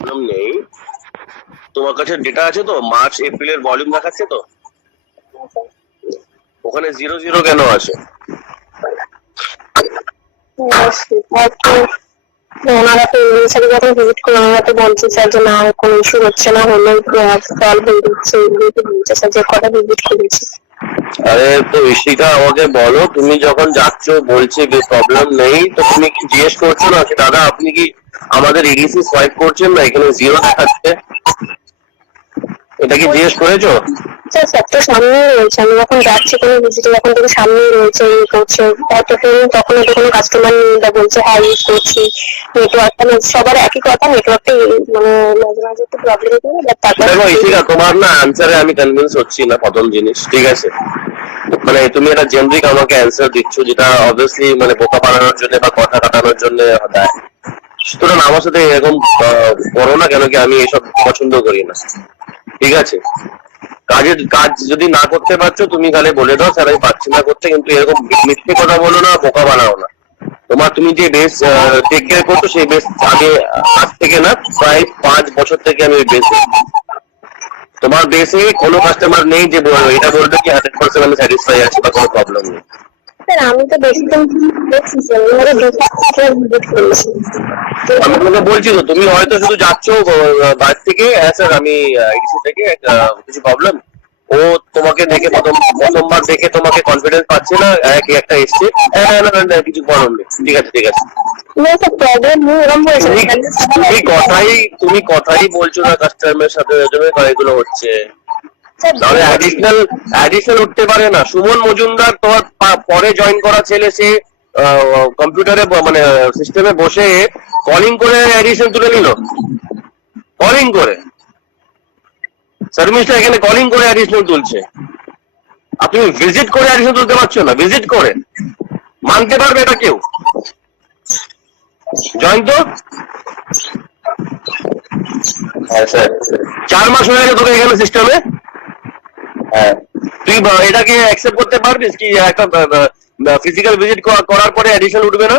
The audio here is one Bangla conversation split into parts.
প্রবলেম নেই। তোমার কাছে ডেটা আছে তো? মার্চ এপ্রিলের ভলিউম দেখাচ্ছে তো? ওখানে 0 0 কেন আছে? ওনারা তো ইংলিশে যখন ভিজিট করে ওনারা তো বলছে স্যার যে না কোনো ইস্যু হচ্ছে না, হলে সলভ হয়ে যাচ্ছে, এগুলো তো বলছে স্যার যে কটা ভিজিট করেছি। আরে তো ঋষিকা আমাকে বলো, তুমি যখন যাচ্ছ বলছে প্রবলেম নেই, তো তুমি কি জিজ্ঞেস করছো না যে দাদা আপনি কি আমাদের এডিসি সোয়াইপ করছেন না, এখানে 0 দেখাচ্ছে? এটা কি জিজ্ঞেস করেছো? স্যার সব তো সামনেই রয়েছে, আমি যখন যাচ্ছি কোনো ভিজিটে যখন থেকে সামনেই রয়েছে ইয়ে করছে, তখন তো কোনো কাস্টমার নেই বা বলছে হ্যাঁ ইউজ করছি। নেটওয়ার্কটা সবার একই কথা, নেটওয়ার্কটা মানে মাঝে মাঝে একটু প্রবলেম করে, বাট তারপর দেখো ঋষিকা, তোমার না অ্যান্সারে আমি কনভিন্স হচ্ছি না প্রথম জিনিস, ঠিক আছে? মানে তুমি একটা জেনারিক আমাকে অ্যান্সার দিচ্ছ, যেটা অবভিয়াসলি মানে বোকা বানানোর জন্য বা কথা কাটানোর জন্য দেয়। সুতরাং আমার সাথে এরকম করো না, কেন কি আমি এসব পছন্দ করি না, ঠিক আছে? কাজ যদি না করতে পারছো তুমি তাহলে বলে দাও স্যার আমি পারছি না করতে, কিন্তু এরকম মিথ্যে কথা বলো না, বোকা বানাও না। তুমি যে বেস টেক কেয়ার করছো সেই বেস আগে, আজ থেকে না প্রায় 5 বছর থেকে আমি ওই বেস, তোমার বেসে কোনো কাস্টমার নেই যে এটা বলবে কি 100% আমি স্যাটিসফাই আছি বা কোনো প্রবলেম নেই। স্যার আমি তো বেশি দিন দেখছি স্যার, ওনারা ভিজিট করেছি। আমি তোমাকে বলছি তো, তুমি হয়তো শুধু যাচ্ছ বাইরে থেকে, হ্যাঁ স্যার আমি এডিসি থেকে কিছু প্রবলেম, ও তোমাকে দেখে প্রথমবার দেখে তোমাকে কনফিডেন্স পাচ্ছে না, একটা এসছে কিছু প্রবলেম নেই, ঠিক আছে ঠিক আছে। তুমি কথাই বলছো না কাস্টমারের সাথে, এগুলো হচ্ছে। তাহলে অ্যাডিশনাল উঠতে পারে না। সুমন মজুমদার তোমার পরে জয়েন করা ছেলে, সে কম্পিউটারে মানে সিস্টেমে বসে কলিং করে অ্যাডিশন তুলে নিল, কলিং করে সার্ভিসটা এখানে কলিং করে অ্যাডিশনাল তুলছে। আর তুমি ভিজিট করে অ্যাডিশনাল তুলতে পারছো না? ভিজিট করে মানতে পারবে এটা কেউ? জয়েন তো 4 মাস হয়ে গেছে তোকে এখানে সিস্টেমে। তুই এটাকে অ্যাকসেপ্ট করতে পারবিস কি একটা ফিজিক্যাল ভিজিট করার পরে অ্যাডিশনাল উঠবে না?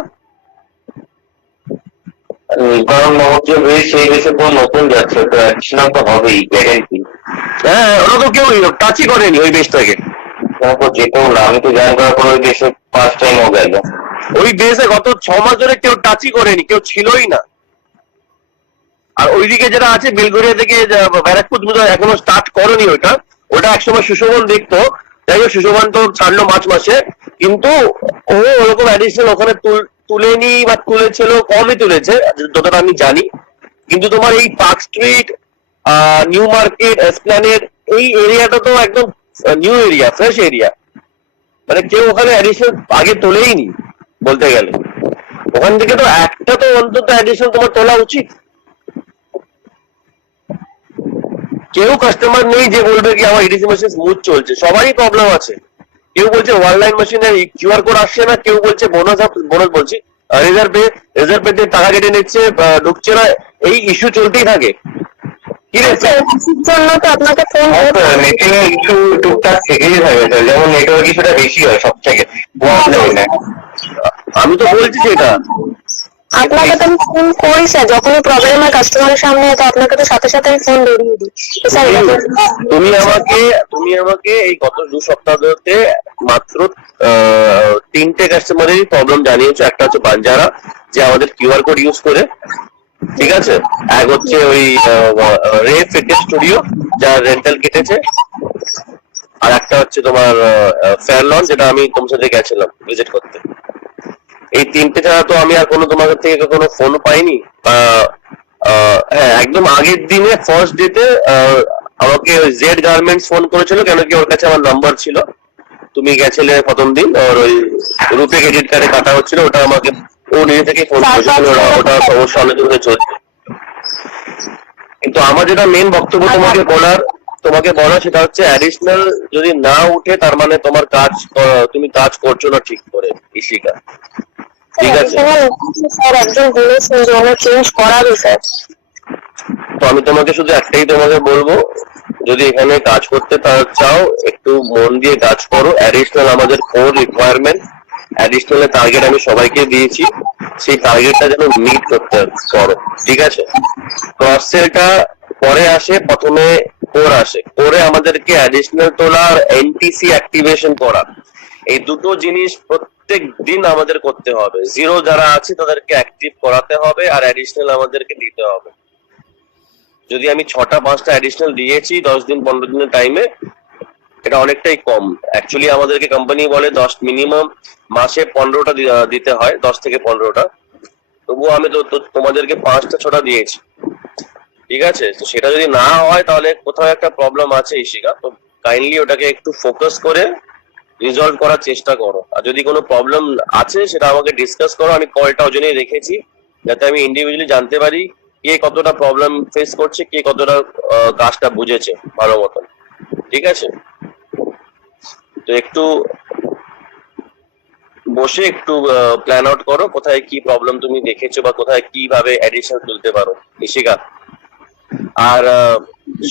কারণ মহোৎসব সেই দেশে কোনো নতুন যাচ্ছে তো অ্যাডিশনাল তো হবেই গ্যারেন্টি। হ্যাঁ, ওরা তো কেউ টাচই করেনি ওই বেসটাকে। যে কেউ না, আমি তো জয়েন করার পর ওই দেশে ফার্স্ট টাইম ও গেল। ওই বেসে গত 6 মাস ধরে কেউ টাচই করেনি, কেউ ছিলই না। আর ওইদিকে যেটা আছে বেলগড়িয়া থেকে ব্যারাকপুর, তুমি তো এখনো স্টার্ট করোনি ওইটা। ওটা একসময় সুশোভন দেখতো, যাই হোক সুশোভন তো ছাড়লো মার্চ মাসে, কিন্তু ও ওরকম অ্যাডিশনাল ওখানে তুলেনি বা তুলেছিল, কমই তুলেছে যতটা আমি জানি। কিন্তু তোমার এই park street, new market, Esplanade, এই এরিয়াটা তো একদম নিউ এরিয়া, ফ্রেশ এরিয়া, মানে কেউ ওখানে অ্যাডিশনাল আগে তোলেই নি বলতে গেলে। ওখান থেকে তো একটা তো অন্তত অ্যাডিশনাল তোমার তোলা উচিত। কেউ কাস্টমার নেই যে বলবে কি আমার এডিসি মেশিন স্মুথ চলছে, সবারই প্রবলেম আছে। কেউ বলছে ওয়ারলাইন মেশিনের কিউআর কোড আসছে না, কেউ বলছে বোনাস বলছি রেজার্ভ পেতে টাকা কেটে নিচ্ছে, ঢুকছে না, এই ইস্যু চলতেই থাকে। কি রে জন্য তো আপনাকে ফোন নেটিং ইস্যু টুকটাক থেকেই থাকে, যেমন নেটওয়ার্ক ইস্যুটা বেশি হয় সব থেকে। আমি তো বলছি সেটা আপনাকে তো আমি ফোন করি স্যার, যখনই প্রবলেম হয় কাস্টমারের সামনে, তো আপনাকে তো সাথে সাথে আমি ফোন বেরিয়ে দিই স্যার। তুমি আমাকে এই গত 2 সপ্তাহ ধরে মাত্র 3টে কাস্টমারেরই প্রবলেম জানিয়েছো। একটা হচ্ছে বাঞ্জারা, যে আমাদের কিউআর কোড ইউজ করে, ঠিক আছে। এক হচ্ছে ওই রে ফিটনেস স্টুডিও, যার রেন্টাল কেটেছে। আর একটা হচ্ছে তোমার ফেয়ারলন, যেটা আমি তোমার সাথে গেছিলাম ভিজিট করতে। এই 3টে ছাড়া তো আমি আর কোনো তোমাদের থেকে কোনো ফোন পাইনি। হ্যাঁ, একদম আগের দিনে ফার্স্ট ডেতে আমাকে জেড গার্মেন্টস ফোন করেছিল, কেন কি ওর কাছে আমার নাম্বার ছিল। তুমি গেছিলে প্রথম দিন, ওর ওই রুপে ক্রেডিট কার্ডে কাটা হচ্ছিল, ওটা আমাকে ও নিজে থেকে ফোন করেছিল, ওটা সমস্যা অনেক দূরে চলছে। কিন্তু আমার যেটা মেন বক্তব্য তোমাকে বলা সেটা হচ্ছে অ্যাডিশনাল যদি না উঠে তার মানে তোমার তুমি কাজ করছো না ঠিক করে, ইশিকা, ঠিক আছে? স্যার একজন বলেছেন যে ওনার চেঞ্জ করাবে স্যার। তো আমি তোমাকে শুধু একটাই তোমাকে বলবো, যদি এখানে কাজ করতে চাও একটু মন দিয়ে কাজ করো। অ্যাডিশনাল আমাদের কোর রিকোয়ারমেন্ট, অ্যাডিশনাল টার্গেট আমি সবাইকে দিয়েছি, সেই টার্গেটটা যেন মিট করতে পারো, ঠিক আছে? ক্রস সেলটা পরে আসে, প্রথমে কোর আসে, কোরে আমাদেরকে অ্যাডিশনাল তোলা আর এনটিসি অ্যাক্টিভেশন করা, এই দুটো জিনিস প্রত্যেক দিন আমাদের করতে হবে। জিরো যারা আছে তাদেরকে অ্যাক্টিভ করাতে হবে আর অ্যাডিশনাল আমাদেরকে দিতে হবে। যদি আমি 6টা-5টা অ্যাডিশনাল দিয়েছি 10 দিন 15 দিনের টাইমে, এটা অনেকটাই কম। অ্যাকচুয়ালি আমাদেরকে কোম্পানি বলে 10 মিনিমাম মাসে 15টা দিতে হয়, 10 থেকে 15টা। তবুও আমি তো তোমাদেরকে 5টা-6টা দিয়েছি, ঠিক আছে? তো সেটা যদি না হয় তাহলে কোথাও একটা প্রবলেম আছে ইশিকা। তো কাইন্ডলি ওটাকে একটু ফোকাস করে রিজলভ করার চেষ্টা করো। আর যদি কোনো প্রবলেম আছে সেটা আমাকে ডিসকাস করো। আমি কলটা ওই জন্যই রেখেছি যাতে আমি ইন্ডিভিজুয়ালি জানতে পারি কে কতটা প্রবলেম ফেস করছে, কে কতটা কাজটা বুঝেছে ভালো মতন, ঠিক আছে? তো একটু বসে একটু প্ল্যান আউট করো কোথায় কি প্রবলেম তুমি দেখেছো বা কোথায় কিভাবে এডিশন তুলতে পারো, ইশিকা। আর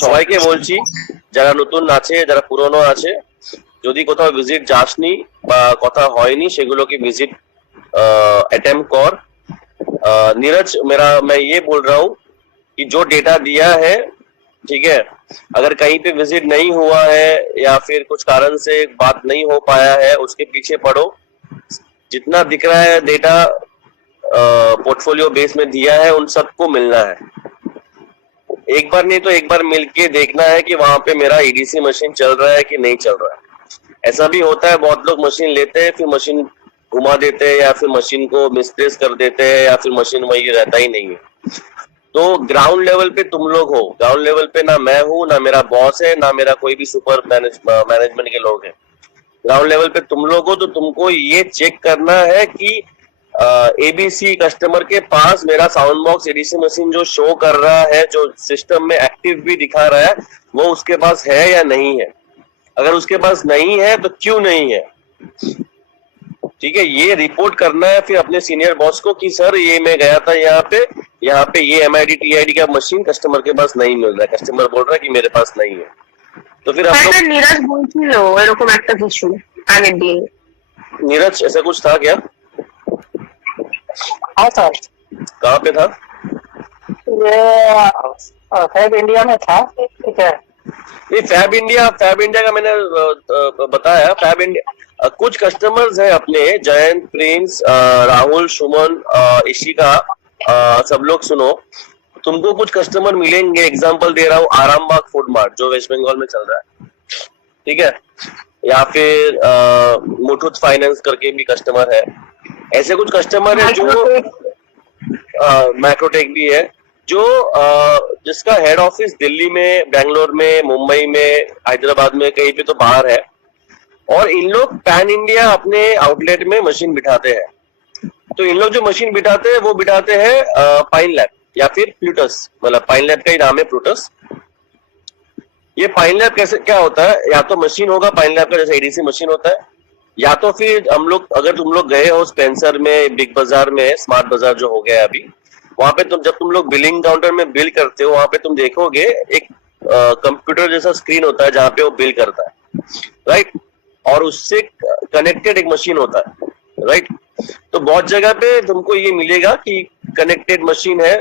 সবাইকে বলছি, যারা নতুন আছে যারা পুরনো আছে, যদি কোথাও ভিজিট যাসনি বা কথা হয়নি সেগুলোকে ভিজিट अटेम्प्ट कर। नीरज मैं ये बोल रहा हूँ कि जो डेटा दिया है, ठीक है, अगर कहीं पे विजिट नहीं हुआ है या फिर कुछ कारण से बात नहीं हो पाया है, उसके पीछे पड़ो। जितना दिख रहा है डेटा पोर्टफोलियो बेस में दिया है उन सबको मिलना है। एक बार नहीं तो एक बार मिलके देखना है कि वहां पे मेरा ईडीसी मशीन चल रहा है कि नहीं चल रहा है। ऐसा भी होता है बहुत लोग मशीन लेते हैं फिर मशीन घुमा देते हैं या फिर मशीन को मिसप्लेस कर देते हैं या फिर मशीन वही रहता ही नहीं है। तो ग्राउंड लेवल पे तुम लोग हो, ग्राउंड लेवल पे ना मैं हूँ ना मेरा बॉस है ना मेरा कोई भी सुपर मैनेजमेंट के लोग हैं। ग्राउंड लेवल पे तुम लोग हो, तो तुमको ये चेक करना है कि एबीसी कस्टमर के पास मेरा साउंड बॉक्स एडीसी मशीन जो शो कर रहा है, जो सिस्टम में एक्टिव भी दिखा रहा है, वो उसके पास है या नहीं है। अगर उसके पास नहीं है तो क्यों नहीं है, ठीक है? ये रिपोर्ट करना है फिर अपने सीनियर बॉस को कि सर ये मैं गया था यहाँ पे ये एमआईडी टीआईडी का मशीन कस्टमर के पास नहीं मिल रहा है, कस्टमर बोल रहा है कि मेरे पास नहीं है। तो फिर हम लोग नीरज বলছিল এরকম একটা কিছু আগের দিন। नीरज ऐसा कुछ था क्या? हाँ सर, कहाँ पे था? ये फैब इंडिया में था, ठीक है। नहीं, फैब इंडिया का मैंने बताया। फैब इंडिया कुछ कस्टमर्स हैं अपने, जयंत, प्रिंस, राहुल, सुमन, इशिका, सब लोग सुनो। तुमको कुछ कस्टमर मिलेंगे, एग्जांपल दे रहा हूँ, आरामबाग फूड मार्ट जो वेस्ट बंगाल में चल रहा है, ठीक है, या फिर मुथूट फाइनेंस करके भी कस्टमर है। ऐसे कुछ कस्टमर है जो मैक्रोटेक भी है, जो जिसका हेड ऑफिस दिल्ली में, बेंगलोर में, मुंबई में, हैदराबाद में, कहीं पे तो बाहर है, और इन लोग पैन इंडिया अपने आउटलेट में मशीन बिठाते हैं। तो इन लोग जो मशीन बिठाते हैं वो बिठाते हैं पाइन लैब या फिर प्लूटस, मतलब पाइन लैब का ही नाम है प्लूटस। ये पाइन लैब कैसे क्या होता है, या तो मशीन होगा पाइन लैब का जैसे एडीसी मशीन होता है, या तो फिर हम लोग, अगर तुम लोग गए हो स्पेंसर में, बिग बाजार में, स्मार्ट बाजार जो हो गया अभी, वहां पे जब तुम लोग बिलिंग काउंटर में बिल करते हो, वहां पे तुम देखोगे एक कंप्यूटर जैसा स्क्रीन होता है जहाँ पे वो बिल करता है, राइट, और उससे कनेक्टेड एक मशीन होता है, राइट। तो बहुत जगह पे तुमको ये मिलेगा कि कनेक्टेड मशीन है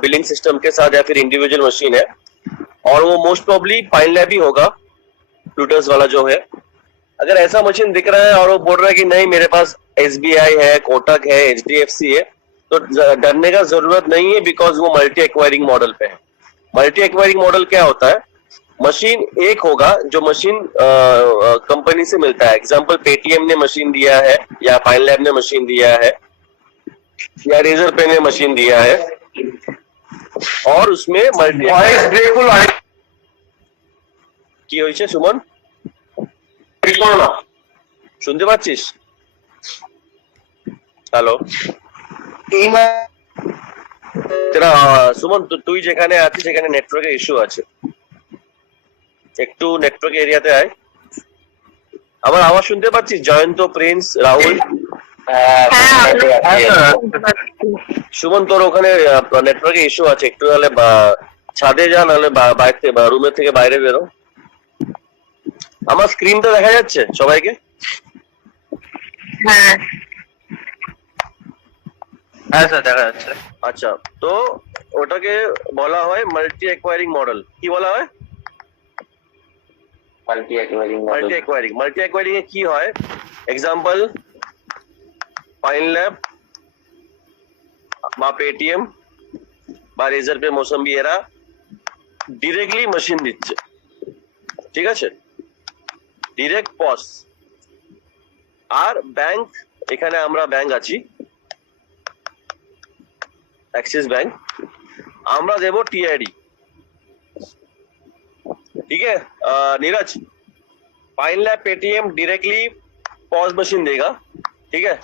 बिलिंग सिस्टम के साथ या फिर इंडिविजुअल मशीन है, और वो मोस्ट प्रोबेबली पाइन लैब ही होगा, प्लूटस वाला जो है। अगर ऐसा मशीन दिख रहा है और वो बोल रहा है कि नहीं मेरे पास एसबीआई है, कोटक है, एचडीएफसी है, तो डरने का जरूरत नहीं है, बिकॉज वो मल्टी एक्वायरिंग मॉडल पे है। मल्टी एक्वायरिंग मॉडल क्या होता है, मशीन एक होगा जो मशीन कंपनी से मिलता है। एग्जांपल पेटीएम ने मशीन दिया है, या पाइन लैब ने मशीन दिया है, या रेजर पे ने मशीन दिया है, और उसमें मल्टी কি হয়েছে সুমন, শুনতে পাচ্ছিস? হ্যালো সুমন, তুই যেখানে আছিস সেখানে নেটওয়ার্কের ইস্যু আছে, একটু নেটওয়ার্ক এরিয়াতে আয়। আমার আওয়াজ শুনতে পাচ্ছিস? জয়ন্ত, প্রিন্স, রাহুল, সুমন, তোর ওখানে নেটওয়ার্কের ইস্যু আছে, একটু নাহলে ছাদে যা, নাহলে বাইরে রুমের থেকে বাইরে বেরো। আমার স্ক্রিনটা দেখা যাচ্ছে সবাইকে? হ্যাঁ হ্যাঁ স্যার দেখা যাচ্ছে। আচ্ছা, তো ওটাকে বলা হয় মাল্টি অ্যাকোয়ারিং মডেল। কি বলা হয়? মাল্টি অ্যাকুয়ারিং মাল্টি অ্যাকোয়ারিং এ কি হয়? এক্সাম্পল, পাইন ল্যাব বা পেটিএম বা রেজার পে মৌসম্বি এরা ডিরেক্টলি মেশিন দিচ্ছে, ঠিক আছে, ডিরেক্ট পস। আর ব্যাংক, এখানে আমরা ব্যাংক আছি, অ্যাক্সিস ব্যাংক, আমরা দেবো टीआईडी। ठीक है Neeraj, pine lab Paytm directly pause machine देगा, ठीक है।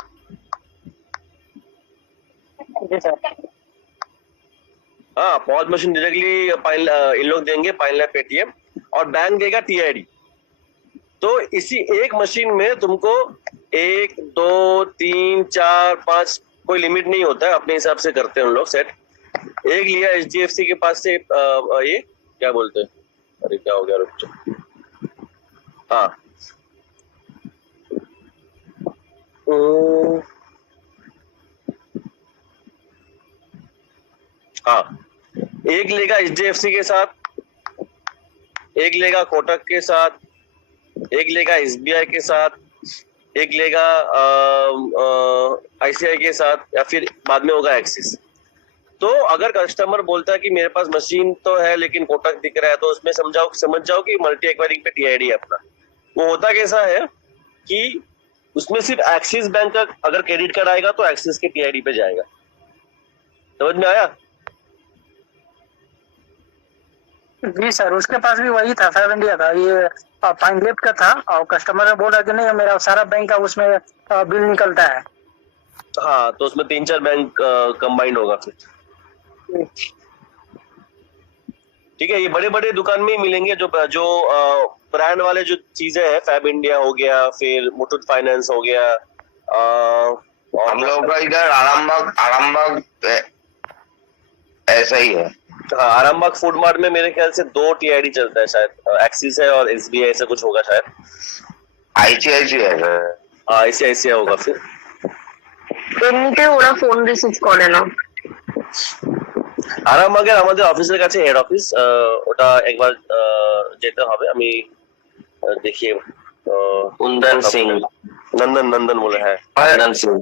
जी सर। हाँ, पॉज मशीन डायरेक्टली इन लोग देंगे, पाइन लैब पेटीएम, और बैंक देगा टीआईडी। तो इसी एक मशीन में तुमको 1 2 3 4 5 कोई लिमिट नहीं होता है, अपने हिसाब से करते हैं उन लोग सेट। एक लिया एचडीएफसी के पास से ये क्या बोलते हैं, अरे क्या हो गया, रुक जाओ। हाँ हाँ, एक लेगा एचडीएफसी के साथ, एक लेगा कोटक के साथ, एक लेगा एसबीआई के साथ, एक लेगा आईसीआई के साथ, या फिर बाद में होगा एक्सिस। तो अगर कस्टमर बोलता है कि मेरे पास मशीन तो है लेकिन कोटक दिख रहा है, तो उसमें समझ जाओ कि मल्टी एक्वायरिंग पे टीआईडी है अपना। वो होता कैसा है कि उसमें सिर्फ एक्सिस बैंक का अगर क्रेडिट कार्ड आएगा तो एक्सिस के टीआईडी पे जाएगा। समझ में आया? जी सर, उसके पास भी वही था, फैब इंडिया था, ये फाइन लेफ्ट का था, और कस्टमर ने बोला कि नहीं मेरा सारा बैंक का उसमें बिल निकलता है। हाँ, तो उसमें 3-4 बैंक कंबाइंड होगा फिर। ठीक है, ये बड़े बड़े दुकान में ही मिलेंगे, जो ब्रांड वाले जो चीजें हैं, फैब इंडिया हो गया, फिर मुथूट फाइनेंस हो गया, और हम लोग का इधर आरामबाग ऐसा ही है। हाँ, आरामबाग फूड मार्ट में मेरे ख्याल से 2 टीआईडी चलता है शायद, एक्सिस है और एसबीआई ऐसा कुछ होगा शायद, आईसीआईसीआई है। आईसीआईसीआई होगा फिर। এমনিতে ওরা ফোন রিসিভ করে না। আরামবাগের আমাদের অফিসের কাছে হেড অফিস, ওটা একবার যেতে হবে। আমি দেখিয়ে কুন্দন সিং, নন্দন বলে, হ্যাঁ কুন্দন সিং।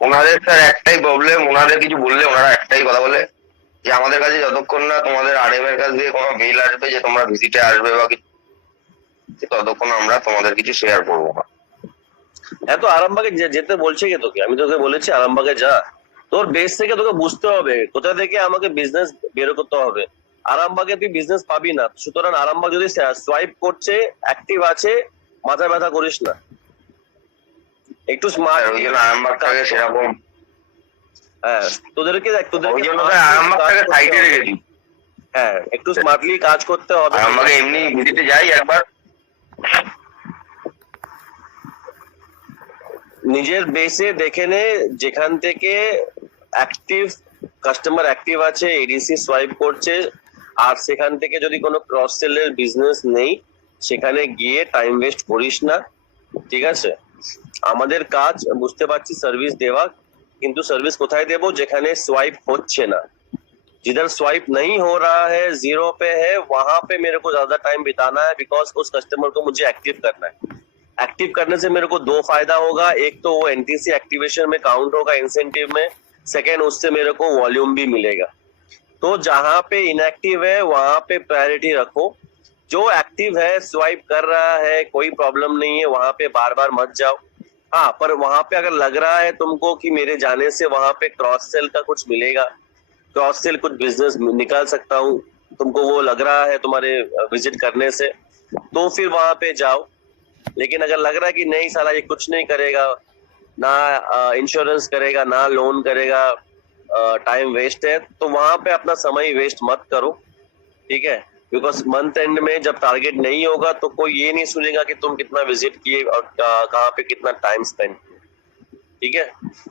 ওনাদের স্যার একটাই প্রবলেম, ওনাদের কিছু বললে ওনারা একটাই কথা বলে যে আমাদের কাছে যতক্ষণ না তোমাদের আরএম এর কাছ দিয়ে কোনো মেইল আসবে যে তোমরা ভিজিটে আসবে বা কিছু, ততক্ষণ আমরা তোমাদের কিছু শেয়ার করবো না। এত আরামবাগে যেতে বলছে কে তোকে? আমি তোকে বলেছি আরামবাগে যা, তোর বেস থেকে তোকে বুঝতে হবে কোথা থেকে আমাকে বিজনেস বের করতে হবে। আরামবাগে তুই বিজনেস পাবি না, সুতরাং আরামবাগ যদি সোয়াইপ করছে, অ্যাক্টিভ আছে, মাথা ব্যথা করিস না, একটু স্মার্ট। ওই জন্য আরামবাগটাকে সেরকম, হ্যাঁ, তোদেরকে ওই জন্য আরামবাগটাকে সাইডে রেখে দিই। হ্যাঁ, একটু স্মার্টলি কাজ করতে হবে। আরামবাগে এমনি ভিজিটে যাই একবার, নিজের বেসে দেখে নে যেখান থেকে অ্যাক্টিভ কাস্টমার অ্যাক্টিভ আছে, এডিসি সোয়াইপ করছে, আর সেখান থেকে যদি কোনো ক্রস সেলের বিজনেস নেই, সেখানে গিয়ে টাইম ওয়েস্ট করিস না, ঠিক আছে। আমাদের কাজ বুঝতে পারছি সার্ভিস দেওয়া, কিন্তু সার্ভিস কোথায় দেবো? যেখানে সোয়াইপ হচ্ছে না। जिधर स्वाइप नहीं हो रहा है, 0 पे है, वहां पे मेरे को ज्यादा टाइम बिताना है, बिकॉज उस कस्टमर को मुझे एक्टिव करना है। एक्टिव करने से मेरे को 2 फायदा होगा, एक तो वो एनटीसी एक्टिवेशन में काउंट होगा इंसेंटिव में, सेकेंड उससे मेरे को वॉल्यूम भी मिलेगा। तो जहां पे इनएक्टिव है वहां पे प्रायोरिटी रखो, जो एक्टिव है स्वाइप कर रहा है कोई प्रॉब्लम नहीं है, वहां पे बार बार मत जाओ। हाँ, पर वहां पे अगर लग रहा है तुमको कि मेरे जाने से वहां पे क्रॉस सेल का कुछ मिलेगा, क्रॉस सेल कुछ बिजनेस निकाल सकता हूँ, तुमको वो लग रहा है तुम्हारे विजिट करने से, तो फिर वहां पे जाओ। लेकिन अगर लग रहा है कि नहीं साला ये कुछ नहीं करेगा, ना इंश्योरेंस करेगा, ना लोन करेगा, टाइम वेस्ट है, तो वहां पे अपना समय वेस्ट मत करो, ठीक है। बिकॉज मंथ एंड में जब टारगेट नहीं होगा तो कोई ये नहीं सुनेगा कि तुम कितना विजिट किए और कहाँ पे कितना टाइम स्पेंड, ठीक है।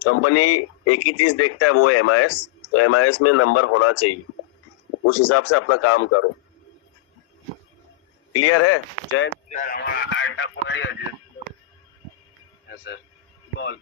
कंपनी एक ही चीज देखता है, वो है एमआईएस, तो एमआईएस में नंबर होना चाहिए, उस हिसाब से अपना काम करो। क्लियर है? जय হ্যাঁ স্যার বল